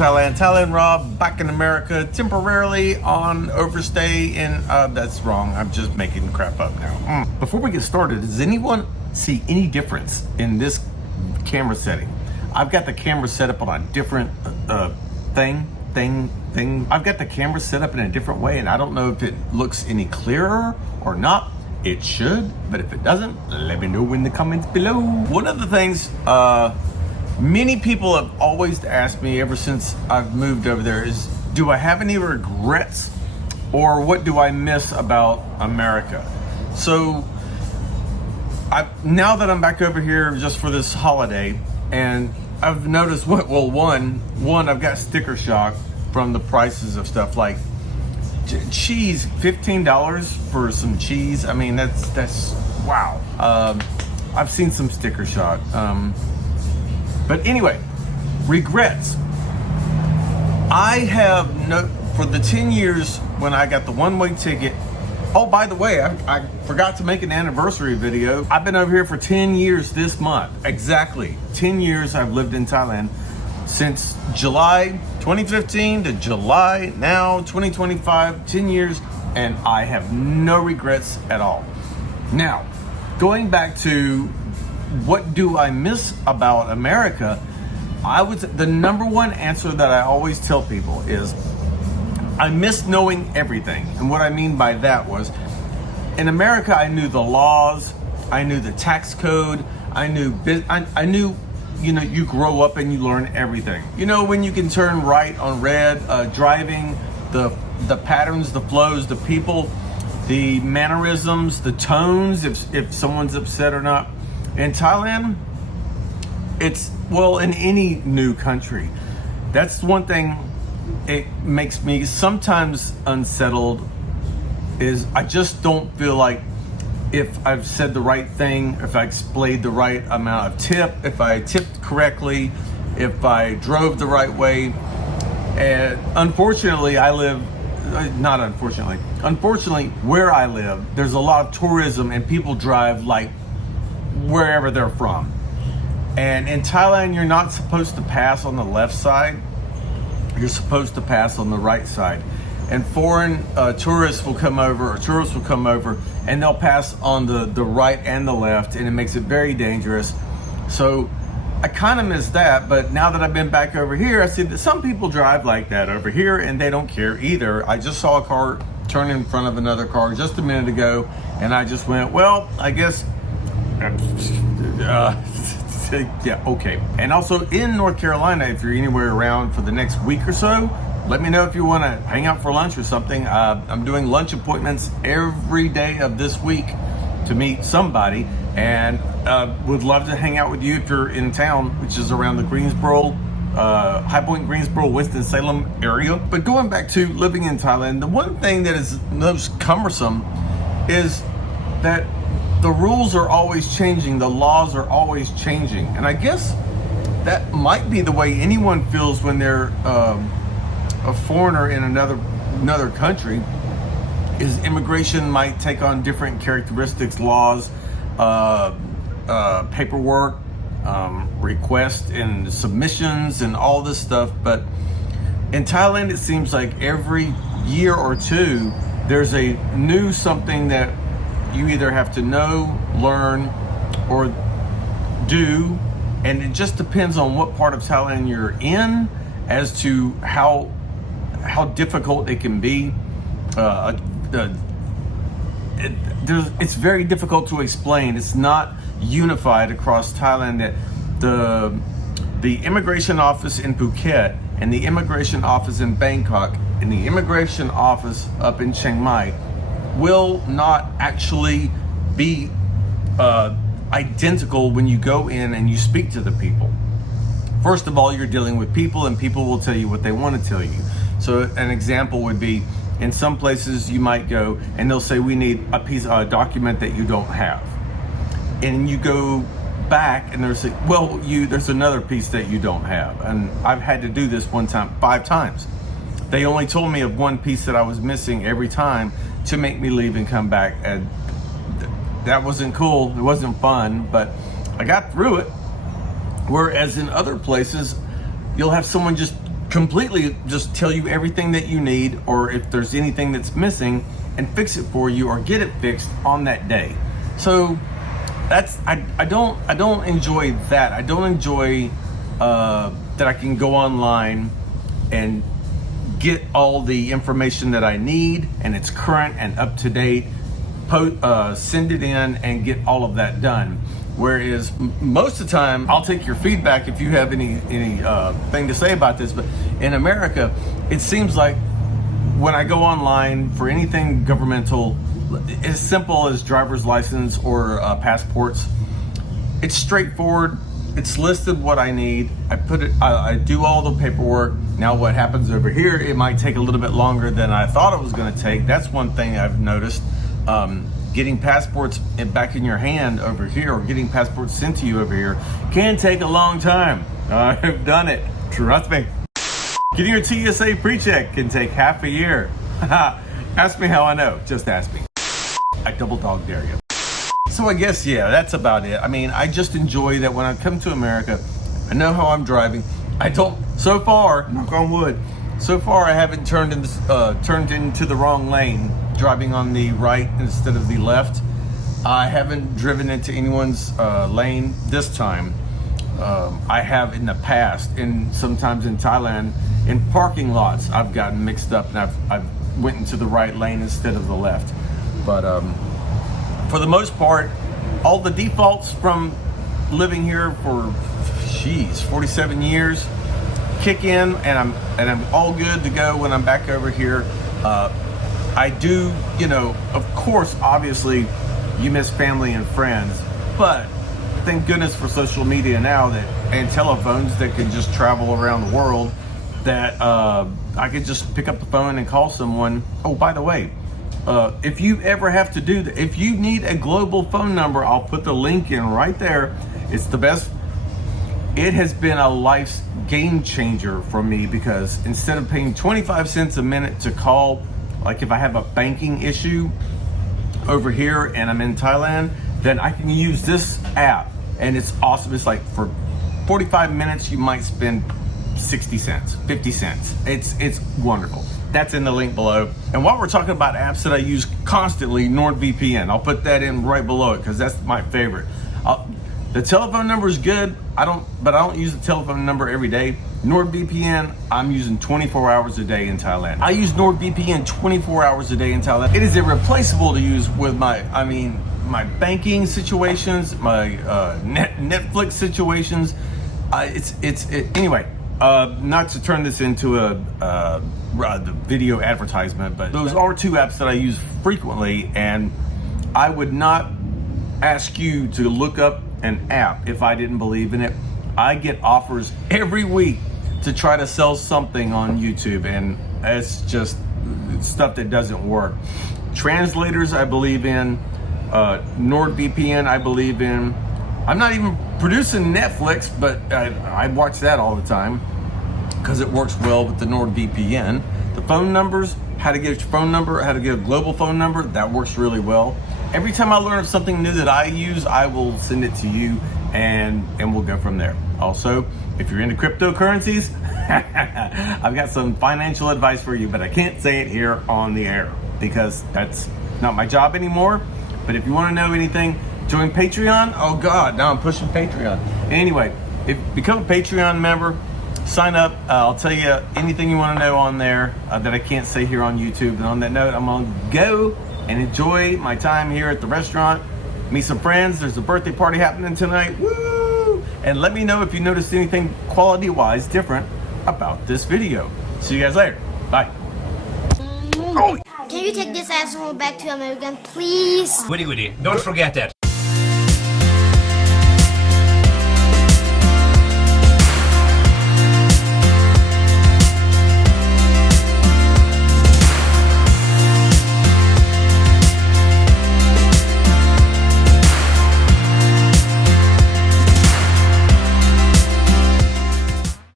Thailand. Thailand Rob, back in America, temporarily on overstay in, that's wrong, I'm just making crap up now. Before we get started, does anyone see any difference in this camera setting? I've got the camera set up on a different thing. I've got the camera set up in a different way, and I don't know if it looks any clearer or not. It should, but if it doesn't, let me know in the comments below. One of the things many people have always asked me ever since I've moved over there is, do I have any regrets or what do I miss about America? So now that I'm back over here just for this holiday, and I've noticed one, I've got sticker shock from the prices of stuff like cheese. $15 for some cheese. I mean, that's wow. I've seen some sticker shock. But anyway, regrets. I have for the 10 years when I got the one-way ticket. Oh, by the way, I forgot to make an anniversary video. I've been over here for 10 years this month. Exactly 10 years I've lived in Thailand, since July 2015 to July now 2025, 10 years, and I have no regrets at all. Now, going back to what do I miss about America, the number one answer that I always tell people is I miss knowing everything. And what I mean by that was, in America, I knew the laws, I knew the tax code, I knew, you know, you grow up and you learn everything. You know, when you can turn right on red, driving, the patterns, the flows, the people, the mannerisms, the tones, if someone's upset or not. In Thailand, it's, well, in any new country, that's one thing it makes me sometimes unsettled, is I just don't feel like if I've said the right thing, if I explained the right amount of tip, if I tipped correctly, if I drove the right way. And unfortunately, unfortunately, where I live, there's a lot of tourism and people drive like wherever they're from. And in Thailand, you're not supposed to pass on the left side. You're supposed to pass on the right side. And foreign tourists will come over, and they'll pass on the right and the left, and it makes it very dangerous. So I kind of miss that, but now that I've been back over here, I see that some people drive like that over here, and they don't care either. I just saw a car turn in front of another car just a minute ago, and I just went, well, I guess, yeah, okay. And also in North Carolina, if you're anywhere around for the next week or so, let me know if you want to hang out for lunch or something. I'm doing lunch appointments every day of this week to meet somebody, and would love to hang out with you if you're in town, which is around the Greensboro, High Point, Greensboro, Winston-Salem area. But going back to living in Thailand, the one thing that is most cumbersome is that the rules are always changing, the laws are always changing. And I guess that might be the way anyone feels when they're a foreigner in another country, is immigration might take on different characteristics, laws, paperwork, requests and submissions and all this stuff. But in Thailand, it seems like every year or two, there's a new something that you either have to know, learn, or do, and it just depends on what part of Thailand you're in as to how difficult it can be. It's very difficult to explain. It's not unified across Thailand. That the immigration office in Phuket and the immigration office in Bangkok and the immigration office up in Chiang Mai will not actually be identical when you go in and you speak to the people. First of all, you're dealing with people, and people will tell you what they want to tell you. So an example would be, in some places you might go and they'll say, we need a document that you don't have. And you go back and there's there's another piece that you don't have. And I've had to do this 5 times. They only told me of one piece that I was missing every time to make me leave and come back. And that wasn't cool. It wasn't fun, but I got through it. Whereas in other places, you'll have someone just completely just tell you everything that you need, or if there's anything that's missing, and fix it for you or get it fixed on that day. So that's I don't enjoy that. I don't enjoy that I can go online and get all the information that I need and it's current and up to date, send it in and get all of that done. Whereas most of the time, I'll take your feedback if you have any thing to say about this, but in America, it seems like when I go online for anything governmental, as simple as driver's license or passports, it's straightforward. It's listed what I need. I do all the paperwork. Now what happens over here, it might take a little bit longer than I thought it was gonna take. That's one thing I've noticed. Getting passports back in your hand over here, or getting passports sent to you over here, can take a long time. I've done it, trust me. Getting your TSA pre-check can take half a year. Ask me how I know, just ask me. I double dog dare you. So I guess, yeah, that's about it. I mean, I just enjoy that when I come to America, I know how I'm driving. I don't, so far, knock on wood, so far I haven't turned into the wrong lane, driving on the right instead of the left. I haven't driven into anyone's lane this time. I have in the past, and sometimes in Thailand, in parking lots, I've gotten mixed up and I've went into the right lane instead of the left. But for the most part, all the defaults from living here for 47 years kick in, and I'm all good to go when I'm back over here. I do, you know, of course, obviously, you miss family and friends, but thank goodness for social media now and telephones that can just travel around the world, that I could just pick up the phone and call someone. Oh, by the way, if you ever have to do that, if you need a global phone number, I'll put the link in right there. It's the best. It has been a life's game changer for me, because instead of paying 25 cents a minute to call, like if I have a banking issue over here and I'm in Thailand, then I can use this app, and it's awesome. It's like for 45 minutes, you might spend 60 cents, 50 cents. It's wonderful. That's in the link below. And while we're talking about apps that I use constantly, NordVPN, I'll put that in right below it because that's my favorite. The telephone number is good. I don't use the telephone number every day. NordVPN, I'm using 24 hours a day in Thailand. I use NordVPN 24 hours a day in Thailand. It is irreplaceable to use with my banking situations, my Netflix situations. Anyway. Not to turn this into a video advertisement, but those are two apps that I use frequently, and I would not ask you to look up an app if I didn't believe in it. I get offers every week to try to sell something on YouTube, and it's just stuff that doesn't work. Translators I believe in, NordVPN I believe in. I'm not even producing Netflix, but I watch that all the time because it works well with the NordVPN. The phone numbers, how to get your phone number, how to get a global phone number, that works really well. Every time I learn of something new that I use, I will send it to you, and we'll go from there. Also, if you're into cryptocurrencies, I've got some financial advice for you, but I can't say it here on the air because that's not my job anymore. But if you want to know anything, join Patreon. Oh God, now I'm pushing Patreon. Anyway, become a Patreon member, sign up. I'll tell you anything you want to know on there that I can't say here on YouTube. And on that note, I'm gonna go and enjoy my time here at the restaurant, meet some friends. There's a birthday party happening tonight. Woo! And let me know if you noticed anything quality-wise different about this video. See you guys later. Bye. Can you take this asshole back to America, please? Goody goody. Don't forget that.